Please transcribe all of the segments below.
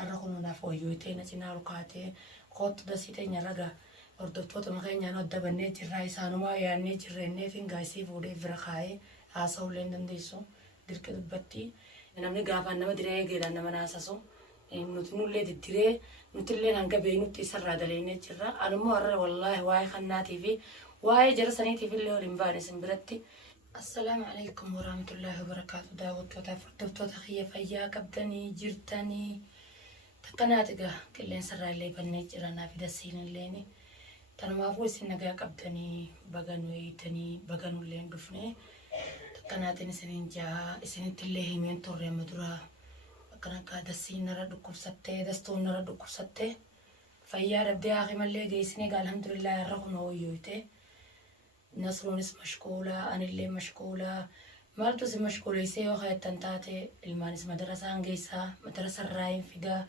arrakunu nafoyyoote na cinaa lukaatee kootu dasitee nyaraga hordoftoota makeenyaan oddabannee jirraa isaanumaa yaannee jirreenneetiin gaasii fuudhee bira kaa'ee haasa'ullee hin dandeessu dirqi dubbatti namni gaafaan nama diree eegeedhaan nama naasasu nuti nullee diddiree nutillee hanga beeynutti isarraa daleennee jirra anummoo har'a wallaahi waa'ee kannaatii fi waa'ee jara saniitiif illee waliin baane isin biratti. Assalaamu alaykum warahmatullahi wabarakaatu daawwattoota hordoftoota kiyya fayyaa qabdanii jirtanii takkanaati egaa qilleensarraa illee bannee jiranaaf dasiin illeen tanumaafuu isin nagaa qabdanii baganuu eeyitanii baganullee hin dhufne takkanaatiin isiniin jaa isinitti illee himeen turre amma duraa akkana akka dasiin nara dhukkubsattee dastuun nara dhukkubsattee fayyaa dhabdee haakimallee geessinee egaa alhamdulillah irra kun hooyyooyte nasruunis mashquulaa anillee mashquulaa maaltu si mashquuleessee yoo hayattan taate ilmaanis madarasaan geessaa madarasarraa hin fidaa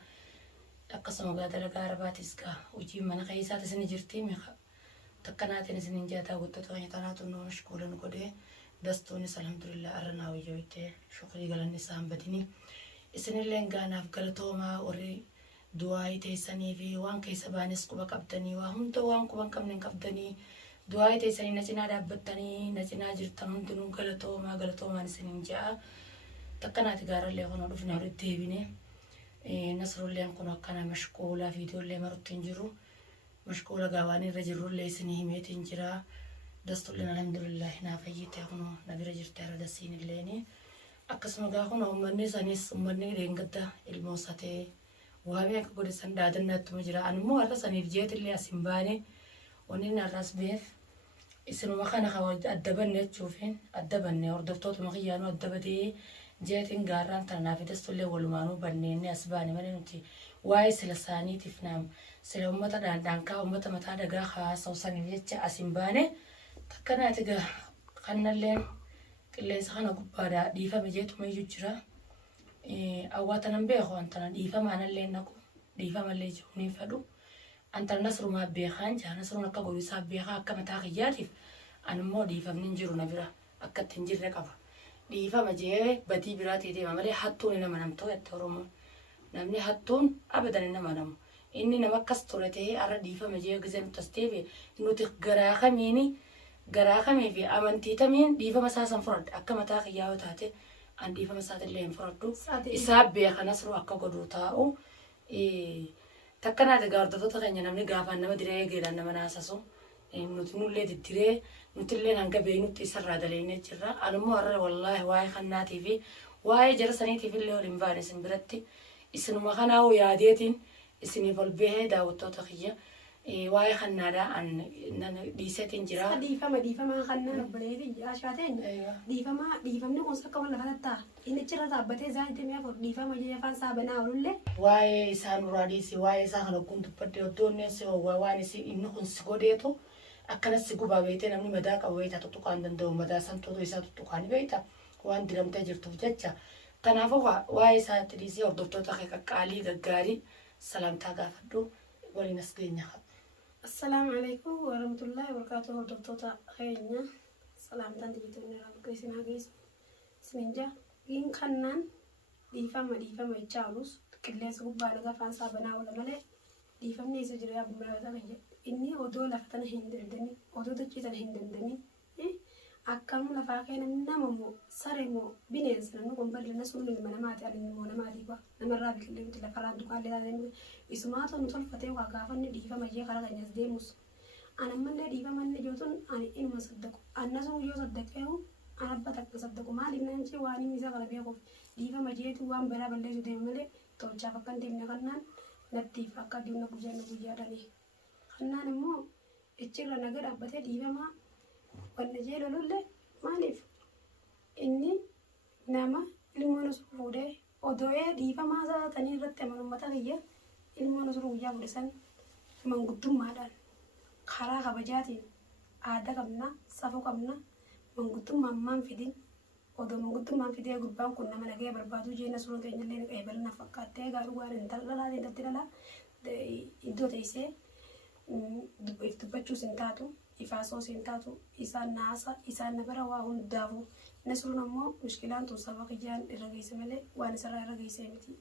akkasuma gaa dalagaa arabaatis gaa hojii mana keessaatis ni jirti miqa takkanaatiin isiniin jaataa guddatoo keenya tanaatu nu mashquulan godhee dastuunis alhamdulillah arranaa hooyyooyte shukrii galanni isaan badini isinilleen gaanaaf galatoomaa warri du'aayii teessanii fi waan keessa baanis quba qabdanii waa hunda waan quban qabne qabdanii du'aayii teessanii na cinaa dhaabbattanii na cinaa jirtan hundinuu galatoomaan isiniin ja'a takkanaati gaarallee kun dhufne walitti deebine nasrulleen kun akkana mashquulaa viidiyoollee marutti hin jiru mashquula gaawaan irra jirrullee isinii himeetiin jira dastulleen alhamdulillah naa fayyite kun na bira jirte irra dasiin illeeni akkasuma gaa kun uummanni sanis uummanni dheengadda ilmoosatee waamee akka godhisan dhaadannattuma jira animmoo har'a saniif jeetillee as hin baane wanni narraas beef isinuma kana addabanne jechuufiin addabanne hordoftootuma kiyyaanuu addabatee jeetiin gaarraan tananaaf dastullee walumaanuu banneenne as baane malee nuti waa'ee sila isaaniitiif naam sila uummata dhaankaa uummata mataa dhagaa haasa'u saniif jecha as hin baane takkanaati gaa kannalleen qilleensa kana gubbaadhaa dhiifame jeetuma iyyuu jira awwaatanan beeku antana dhiifama anallee naqu dhiifamallee jiru niin fedhu antana nasrumaa beekaan jaa nasruun akka godhisaa beekaa akka mataa kiyyaatiif animmoo dhiifamni hin jiru na bira akka itti hin jirre qaba dhiifama jee badii biraatii deema malee hattuun nama namtoo jette oromoon namni hattuun abadan nama namu inni nama akkas ture ta'ee arra dhiifama jee gizee nuti as deebi'e nuti garaa kamii fi amantii tamiin dhiifama isaa san fudhadhe akka mataa kiyyaa yoo taate an dhiifama isaatillee hin fudhadhu isaa beeka nasruu akka godhu taa'u takkanaati gaa hordoftoota keenya namni gaafaan nama diree eegeedhaan nama naasasu nuti nullee diddiree nutillee hanga beeynutti isarraa daleennee jirra anummoo har'a wallaahi waa'ee kannaatii fi waa'ee jara saniitiif illee waliin baane isin biratti isinuma kanaa'uu yaadeetiin isiniif ol bahee daawwattoota kiyya waa'ee kannaadhaa an dhiiseetiin jira. Dhiifama kannaa bareedin ashaateen dhiifamni kun sakka wal lafa tattaa inni achirra dhaabbatee zaayitee mi'a fur dhiifama jee afaan saabanaa olullee. Waa'ee isaa nuraa dhiisi waa'ee isaa kana kun dubbadde oddoonni si waan inni kun si godheetu akkanas si gubaa beeytee namni madaa qabu beeyta tuttuqaan danda'u madaa santoota isaa tuttuqaan beeyta waan diramtee jirtuuf jecha kanaafuu waa'ee isaatti dhiisii hordoftoota kee qaqqaalii gaggaarii salaamtaa gaafadhu waliin as geenya qaba. Assalamu alaikum warahmatullahi wabarakatuh hordoftoota keenya salaamtaan dibiitoonni irraa isin hageessu isinja in kannaan dhiifama jechaalus qilleensa gubbaa laga afaan saabanaa wala malee dhiifamni isa jira abbummaa ta'e inni odoo lafa tana hin dandani odoo dachee tana hin dandani akkam lafaa keenya nama moo saree moo bineensa namni kun bal'ina sun ilma namaati alimni moo namaati kwa namarraa biqilee lafarraan duqaallee taatee isumaatu nu tolfatee waa gaafanni dhiifama jee karaa keenyas deemus anammallee dhiifamanni jootun ani inuma saddaqu annasu yoo saddaqeehu an abba takka saddaqu maaliif nanchi waan inni isa kana beekuuf dhiifama jeetu waan biraa balleessu deema malee tolchaaf akka hin deemne kannaan nattiif akka aduunna guyyaadhanii kannaan immoo ichirra naga dhaabbatee dhiifamaa wanna jee lolullee maaliif inni nama ilmoon osoo fuudhee odoo'ee dhiifamaa isaatanii irratti amanummata kiyya ilmoon osoo guyyaa fudhisan manguddummaadhaan karaa kabajaatiin aadaa qabna safuu qabna manguddummaan maan fidin odoo manguddummaan fidee gurbaan kun nama nagee barbaadu jeena suuraa keenyallee ni qeebalna fakkaattee gaaruu waan hin dhalaa deemtatti dhalaa iddoo teessee dubbachuus hin taatu ifaasoos hin taatu isaan naasa isaan nabara waa hundaafu nasruun ammoo mushkilaan tun saba kiyyaan irra geesse malee waan isarraa irra geesse miti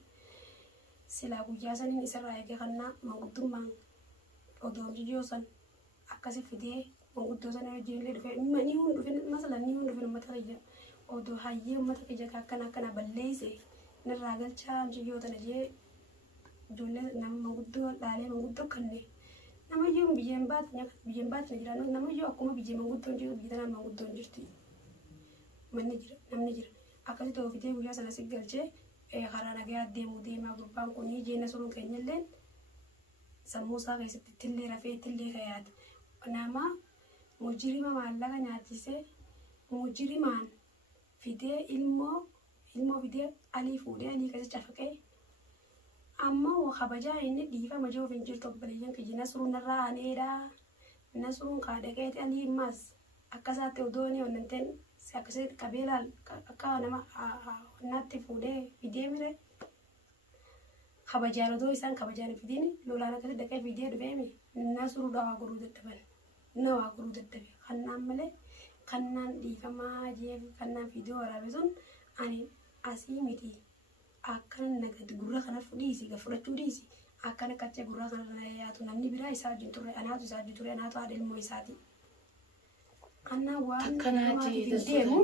silaa guyyaa saniin isarraa eegee kannaa manguddummaan odoomji joosan akkasi fidee manguddoo sana wajjin illee dhufee ni hun dhufin masala ni hun dhufin ummata kiyya odoo hayyee ummata kiyya akkana balleeyse nirraa galchaa amjiyyoo tana jee ijoollee nama manguddoo dhaalee manguddoo kannee namayyuu biyyeen baatne jira namayyuu akkuma biyyee manguddoon jiru biyya tanaan manguddoon jirti namni jira akkasitti oofitee guyyaa sana si galchee karaa nagaa deemaa gurbaan kunii jeena suruun keenyalleen sammuu isaa keessatti ittillee rafee ittillee kayaate nama mujirima maallaqa nyaachisee mujirimaan fidee ilmoo fidee alii fuudhee alii keessa cafaqee amma kabajaa inni dhiifama jiruuf hin jirtu obboleeyyan kiyya Nasruun narraa aaneedha. Nasruun kaadhaqeeti alii immas akkasaatti odoo ni onnanteen akkasitti qabeelaan akka nama onnaatti fuudhee fidee mire kabajaan odoo isaan kabajaan fidiin lolaan akkasitti dhaqee fidee dhufeemi Nasruu waa godhuu dadhabe kannaan malee kannaan dhiifamaa jeef kannaan fidee waraabe sun ani asii miti. Akkan nagadi gurra kana fudhiisi fudhachuu dhiisi akkan akkachaa gurra kana yaatu namni biraa isaa wajjin turre anaatu haadha ilmoo isaati. Kannaan waan namaatiif hin deemu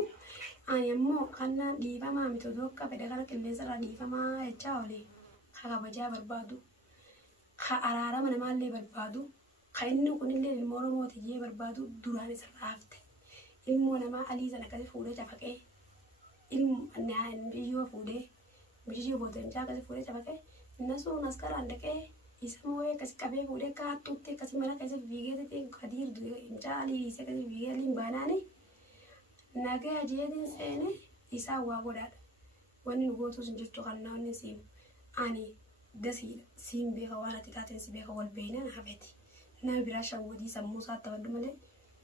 ani ammoo kannaan dhiifamaa miti odoo akka fedha kana qilleensarraa dhiifamaa jechaa oole ka kabajaa barbaadu ka araarama namaallee barbaadu ka inni kunillee ilmoo Oromootiyyee barbaadu duraan isarraa hafte ilmoo namaa alii sana akkasi fuudhee cafaqee biyyoo fuudhee Biji boten jaga se fuudhee cafaqee Nasruun askaraan dhaqee isa moo'ee akkasi qabee fuudhee akka hattuutti akkasi mana keessa fiigee kadiir incaa alii isa akkasi fiigee aliin baanaani nagaa jeetiin seene isaa waa godhaadha. Wanni nu gootuus hin jirtu kan naanni siimu ani dasiidha siin beeka waan ati taateen si beeka wal beeynan hafeeti. Nama biraa shawwadii sammuu isaatti tabaddu malee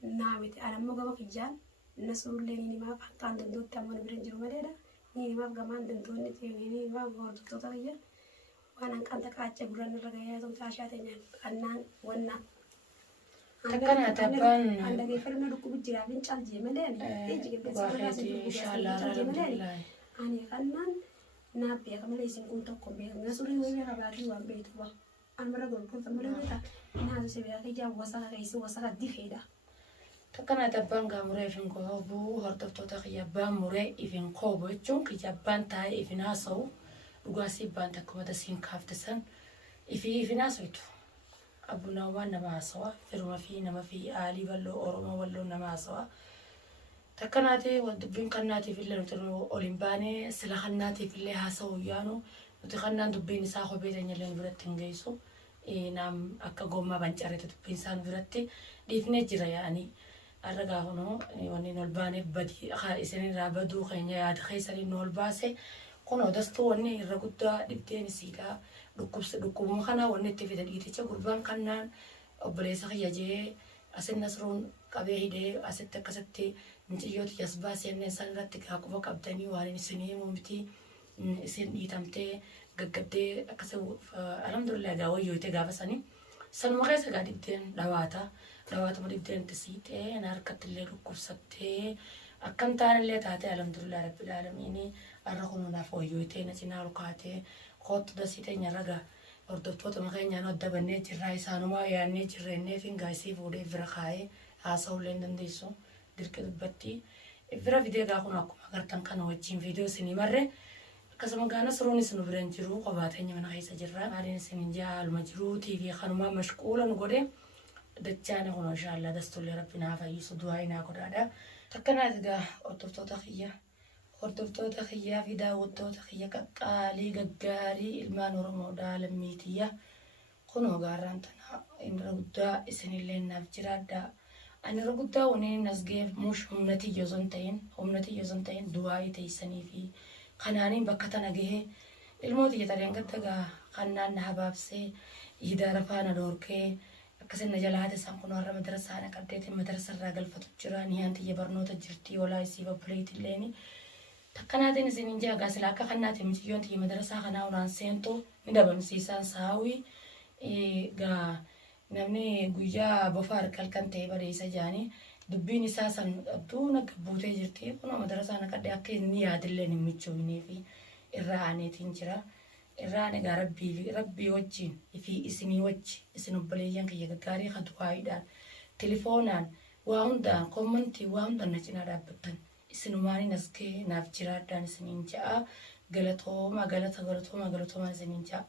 naamiti anammoo gama kijjaan Nasruullee ni nimaaf hanqaan dandootti ammoo bira hin jiru maleedha. Ni maaf gamaan dantoonni ni maaf hordoftoota kiyya waan hanqaan takka acha gurran irra gahee tumsa ashaate nyaan kannaan wanna akkana tabbaan dhageeffannoo dhukkubu jira fincaal jeemalee ani kannaan naaf beeka malee isin kun tokko beeka Nasruun yoo beeka baatii waan beektu ba an mara gurgurta malee beeka naatu se beeka ija wasaka keessa wasaka difeedha. Takkana tabbaan gaamuree ifin koobuu hordoftoota kiyyabbaan muree ifin koobu jechuun kiyyabbaan taa'ee ifin haasa'u dhugaasii ibbaan takka wata siin kaaftisan ifin haasa'utu abbunaawwan nama haasawa firuma fi nama fi aalii bal'oo Oromoo bal'oo nama haasawa takkanaatee dubbiin kannaatiif illee nuti oliin baanee sila kannaatiif illee haasa'u yaanu nuti kannaan dubbiin isaa kophee teenyallee biratti hin geessu naam akka gommaa bancareete dubbiin isaan biratti dhiifnee jira yaa'anii. Arragaa kunoo wanni nol baanee badii isinirraa baduu keenya yaada keessanii nol baase kunoo dastuu wanni irra guddaa dhibdeen isiidhaa dhukkubuma kanaa wanni itti fida dhiiticha gurbaan kannaan obboleessa kiyya jee asin Nasruun qabee hidhee asitti akkasitti mucayyooti as baasee isaan irratti quba qabdanii waan isinii himuu miti isin dhiitamtee gaggaddee akkasii alhamdulillah gaa wayyoote gaafa sanii sanuma keessa gaa dhibdeen dhawaatuma dhibdeen tisiitee na harkattillee dhukkubsattee akkam taanillee taatee alhamdulillah rabbil aalamiin arra kunuunaaf wayyoote na cinaa rukaatee kootu dasiitee nyarraga hordoftoota makeenyaan adda bannee jirraa isaanumaa yaannee jirreennee fingaasii fuudhee bira kaa'ee haasa'ullee hin dandeessu dirqi dubbatti bira fideegaa kun akkuma agartan kana wajjin viidiyoo isinii marre akkasuma gaana Nasruunis nu bira hin jiru qobaateenya mana keessa jirra haaliin isin jaalma jiru TV kanumaa mashquula nu godhe dachaane kun inshaallah dastullee rabbi naa fayyisu du'aa inaa godhaadha takkanaat egaa hordoftoota kiyyaa fi daawwattoota kiyya qaqqaalii gaggaarii ilmaan Oromoodhaa lammiitiyya kunoo gaarraan tanaa irra guddaa isinillee naaf jiraadha ani irra guddaa waniin nasgeef mush humnati yozoon ta'in du'aa teessanii fi kanaaniin bakka tana gahee ilmooti yetareen gaddagaa kannaan na habaabsee yidaara faana dhoorkee akkasin na jalaate san kun warra madarasaa na qabdeetiin madarasarraa galfatu jira niyaan tiyya barnoota jirtii walaa isii babbuleetilleen takkanaatiin isin jaagaa sila akka kannaatiin miciyyoon tiyya madarasaa kanaa uraan seentu ni dabamsiisaan saawii gaa namni guyyaa bofa harkal kan ta'e badeessa jaanii dubbiin isaa san abduuna gabbuutee jirti kun madarasaa na qabdee akka inni yaadillee hin michoomnee fi irraa aaneetiin jira irraan egaa rabbii wajjin fi isinii wajji isin obboleeyyan kiyya gaggaarii kan du'aayiidhaan telefoonaan waa hundaan kommentii waa hundaan na cinaa dhaabbattan isinumaaniin as ga'e naaf jiraadhaan isiniin ja'a galatoomaa isiniin ja'a.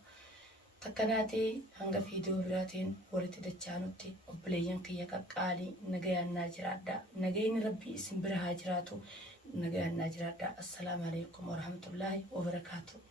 Takkanaati hanga viidiyoo biraatiin walitti dachaanutti obboleeyyan kiyya qaqqaalii nagayaan naa jiraadhaa. Nagayni rabbii isin bira haa jiraatu. Nagayaan naa jiraadhaa. Assalaamu alaikum warahmatullaahi wabarakaatuh.